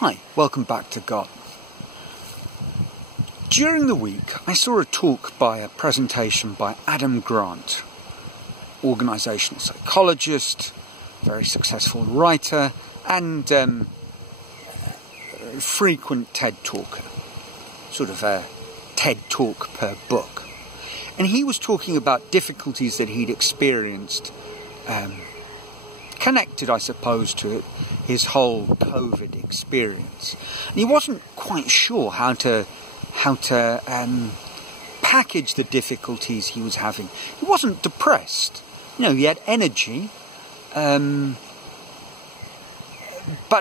Hi, welcome back to God. During the week, I saw a talk by a presentation by Adam Grant, organisational psychologist, very successful writer, and frequent TED talker, sort of a TED talk per book. And he was talking about difficulties that he'd experienced, connected, I suppose, to his whole COVID experience. And he wasn't quite sure how to package the difficulties he was having. He wasn't depressed. He had energy, but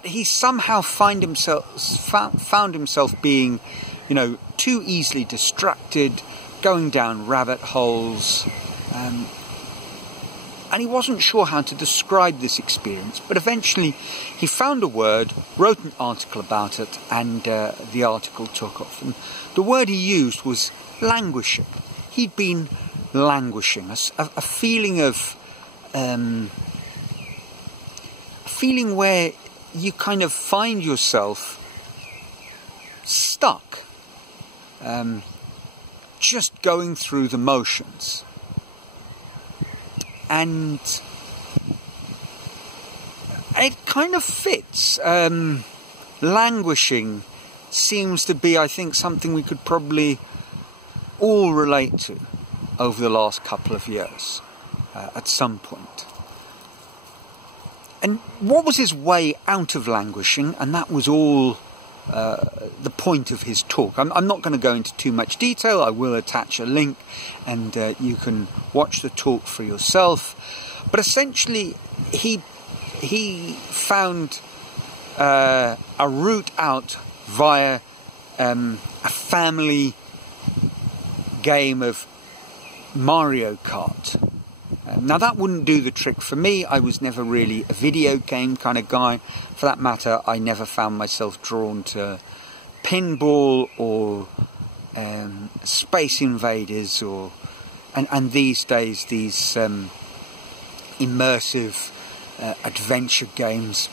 he somehow found himself being, too easily distracted, going down rabbit holes, and he wasn't sure how to describe this experience, but eventually he found a word, wrote an article about it, and the article took off. And the word he used was languishing. He'd been languishing, a feeling of, a feeling where you kind of find yourself stuck, just going through the motions. And it kind of fits. Languishing seems to be, I think, something we could probably all relate to over the last couple of years at some point. And what was his way out of languishing? And that was all the point of his talk. I'm not going to go into too much detail. I will attach a link and you can watch the talk for yourself. But essentially he found a route out via a family game of Mario Kart. Now that wouldn't do the trick for me. I was never really a video game kind of guy. For that matter, I never found myself drawn to pinball or Space Invaders and these days these immersive adventure games.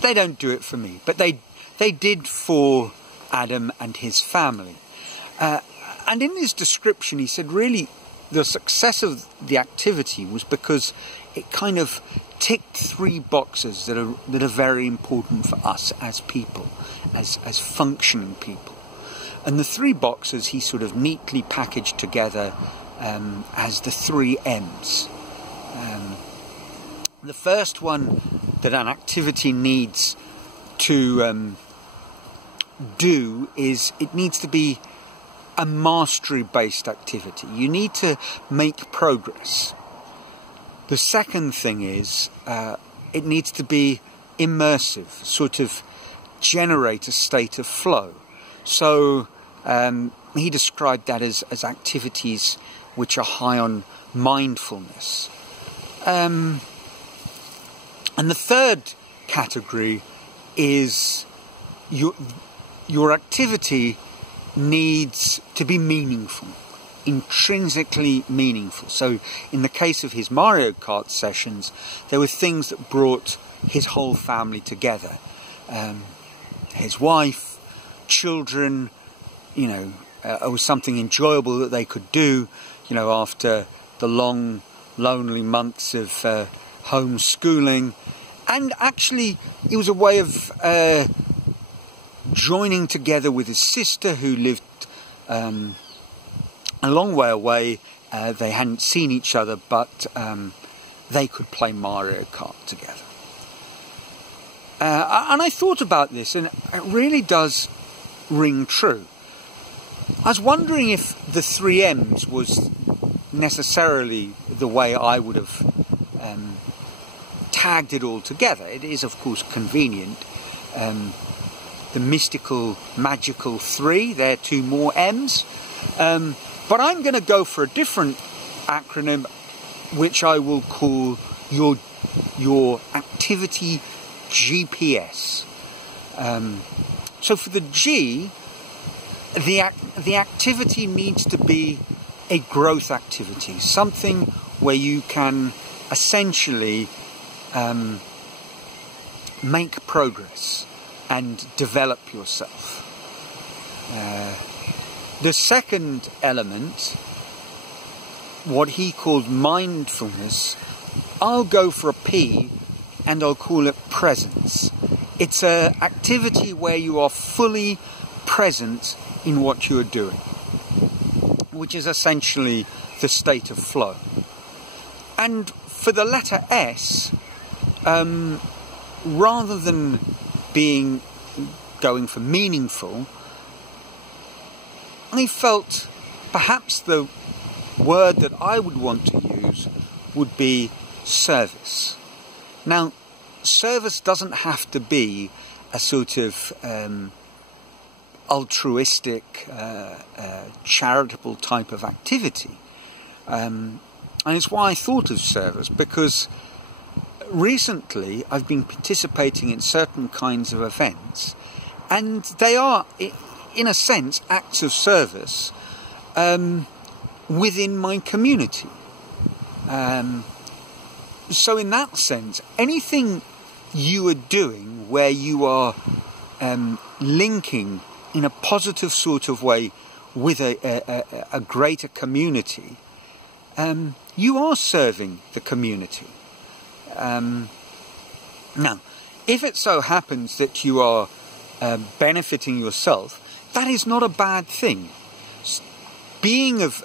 They don't do it for me, but they did for Adam and his family. And in his description, he said really the success of the activity was because it kind of ticked three boxes that are very important for us as people, as functioning people. And the three boxes he sort of neatly packaged together as the 3 M's. The first one that an activity needs to do is it needs to be a mastery-based activity. You need to make progress. The second thing is it needs to be immersive, sort of generate a state of flow. So he described that as activities which are high on mindfulness. And the third category is your activity needs to be meaningful, intrinsically meaningful. So in the case of his Mario Kart sessions, there were things that brought his whole family together. His wife, children, it was something enjoyable that they could do, after the long, lonely months of homeschooling. And actually, it was a way of joining together with his sister, who lived a long way away. They hadn't seen each other, but they could play Mario Kart together. And I thought about this, and it really does ring true. I was wondering if the 3 M's was necessarily the way I would have tagged it all together. It is, of course, convenient. The mystical, magical 3, there are 2 more M's. But I'm going to go for a different acronym, which I will call your activity GPS. So for the G, the activity needs to be a growth activity, something where you can essentially make progress. and develop yourself. The second element, what he called mindfulness, I'll go for a P and I'll call it presence. It's an activity where you are fully present in what you are doing, which is essentially the state of flow. And for the letter S, rather than going for meaningful, I felt perhaps the word that I would want to use would be service. Now, service doesn't have to be a sort of altruistic, charitable type of activity. And it's why I thought of service, because recently I've been participating in certain kinds of events, and they are, in a sense, acts of service within my community. So in that sense, anything you are doing where you are linking in a positive sort of way with a greater community, you are serving the community. Now, if it so happens that you are benefiting yourself, that is not a bad thing. Being of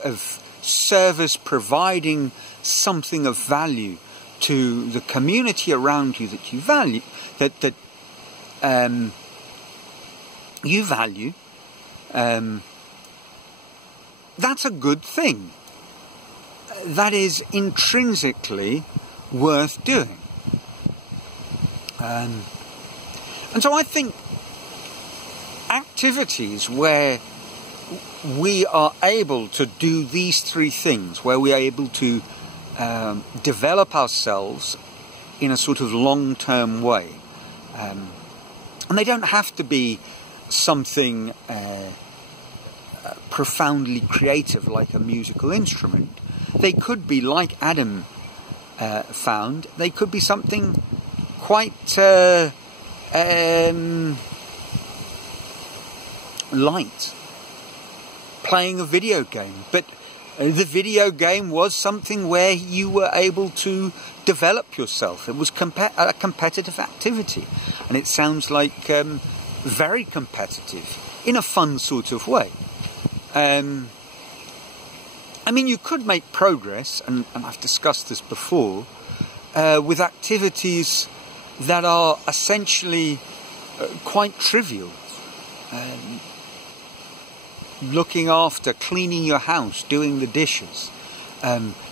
service, providing something of value to the community around you that you value, that's a good thing. That is intrinsically worth doing. And so I think activities where we are able to do these three things, where we are able to develop ourselves in a sort of long-term way, and they don't have to be something profoundly creative like a musical instrument. They could be, like Adam found, they could be something quite light, playing a video game, but the video game was something where you were able to develop yourself. It was a competitive activity, and it sounds like very competitive in a fun sort of way. I mean, you could make progress, and I've discussed this before, with activities that are essentially quite trivial. Looking after, cleaning your house, doing the dishes.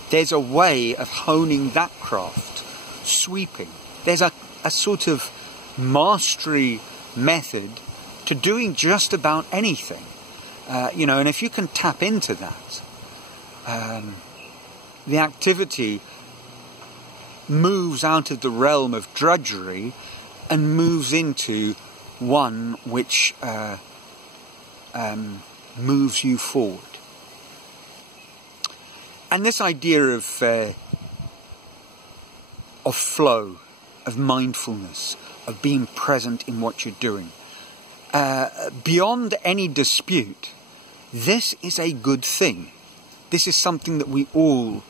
There's a way of honing that craft. Sweeping. There's a sort of mastery method to doing just about anything. And if you can tap into that, the activity moves out of the realm of drudgery and moves into one which moves you forward. And this idea of flow, of mindfulness, of being present in what you're doing, beyond any dispute, this is a good thing. This is something that we all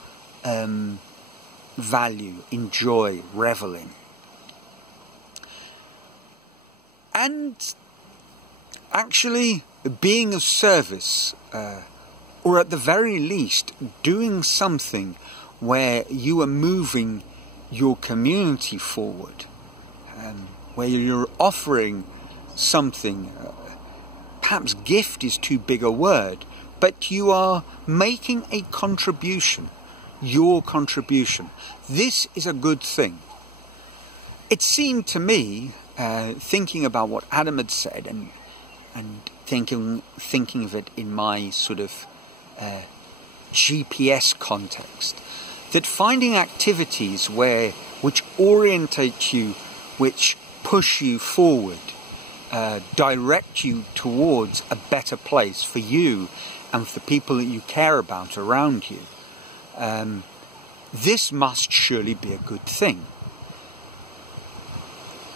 value, enjoy, revel in. And actually being of service, or at the very least doing something where you are moving your community forward, where you're offering something, perhaps gift is too big a word, but you are making a contribution, your contribution. This is a good thing. It seemed to me, thinking about what Adam had said and thinking of it in my sort of GPS context, that finding activities which orientate you, which push you forward, direct you towards a better place for you and for the people that you care about around you, this must surely be a good thing.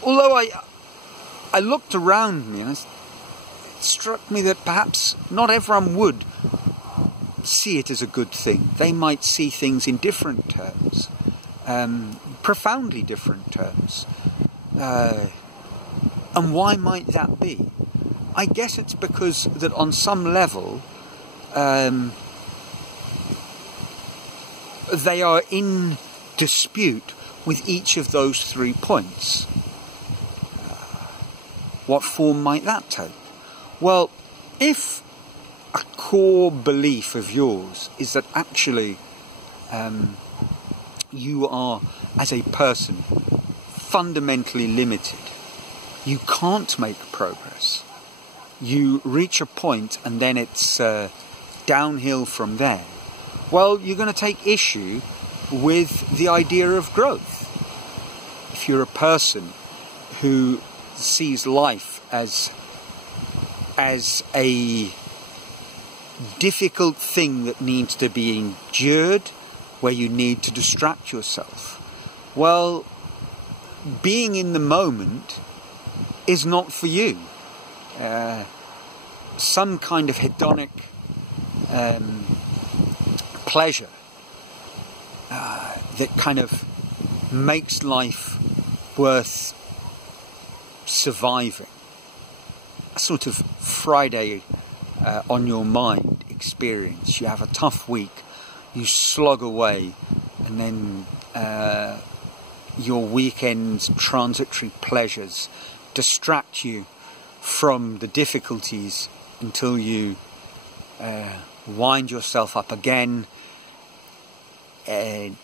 Although I I looked around me and it struck me that perhaps not everyone would see it as a good thing. They might see things in different terms, profoundly different terms. And why might that be? I guess it's because that on some level they are in dispute with each of those 3 points. What form might that take? Well, if a core belief of yours is that actually you are, as a person, fundamentally limited, you can't make progress, you reach a point and then it's downhill from there, well, you're going to take issue with the idea of growth. If you're a person who sees life as a difficult thing that needs to be endured, where you need to distract yourself, well, being in the moment is not for you. Some kind of hedonic pleasure that kind of makes life worth surviving. A sort of Friday on your mind experience. You have a tough week, you slog away, and then your weekend's transitory pleasures distract you from the difficulties until you wind yourself up again, and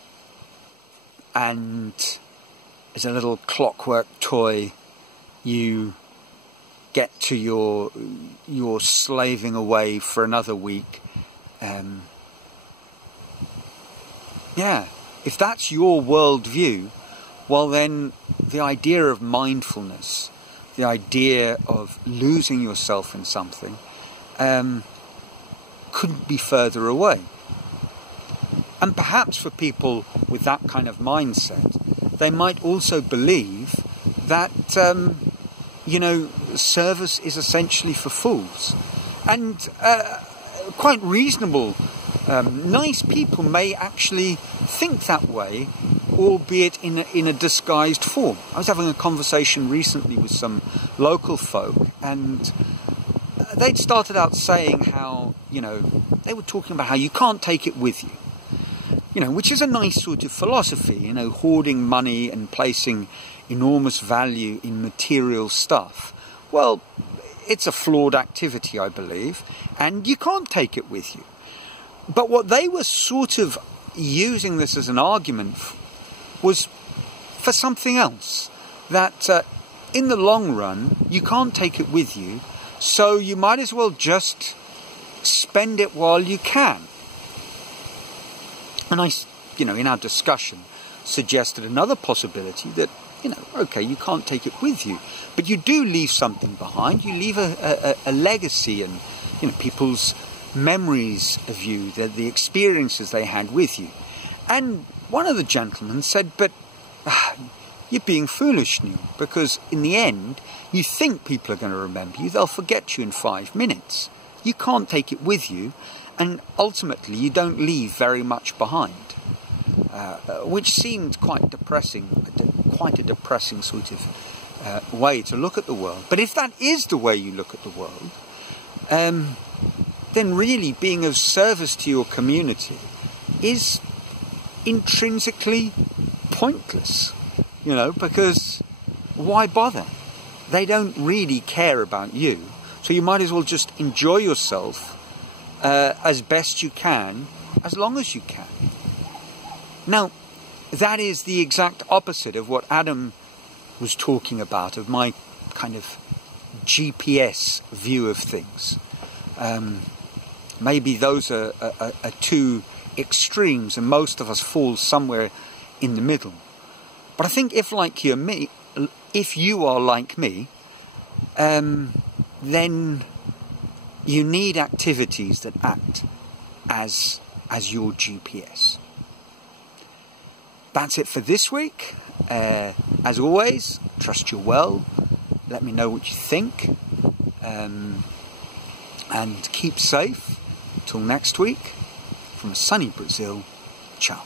as a little clockwork toy you get to your slaving away for another week. Yeah, if that's your worldview, well then the idea of mindfulness, the idea of losing yourself in something, couldn't be further away. And perhaps for people with that kind of mindset, they might also believe that, service is essentially for fools. And quite reasonable, nice people may actually think that way, albeit in a disguised form. I was having a conversation recently with some local folk, and they'd started out saying how, they were talking about how you can't take it with you. Which is a nice sort of philosophy, hoarding money and placing enormous value in material stuff. Well, it's a flawed activity, I believe, and you can't take it with you. But what they were sort of using this as an argument was for something else. That in the long run, you can't take it with you, so you might as well just spend it while you can. And I, in our discussion, suggested another possibility that, okay, you can't take it with you, but you do leave something behind. You leave a legacy and, people's memories of you, the experiences they had with you. And one of the gentlemen said, but you're being foolish, Neil, because in the end, you think people are going to remember you. They'll forget you in 5 minutes. You can't take it with you. And ultimately, you don't leave very much behind, which seemed quite depressing, quite a depressing sort of way to look at the world. But if that is the way you look at the world, then really being of service to your community is intrinsically pointless, because why bother? They don't really care about you, so you might as well just enjoy yourself as best you can, as long as you can. Now, that is the exact opposite of what Adam was talking about, of my kind of GPS view of things. Maybe those are two extremes, and most of us fall somewhere in the middle. But I think if you are like me, then you need activities that act as your GPS. That's it for this week. As always, trust you're well, Let me know what you think, and keep safe. Till next week, from a sunny Brazil, ciao.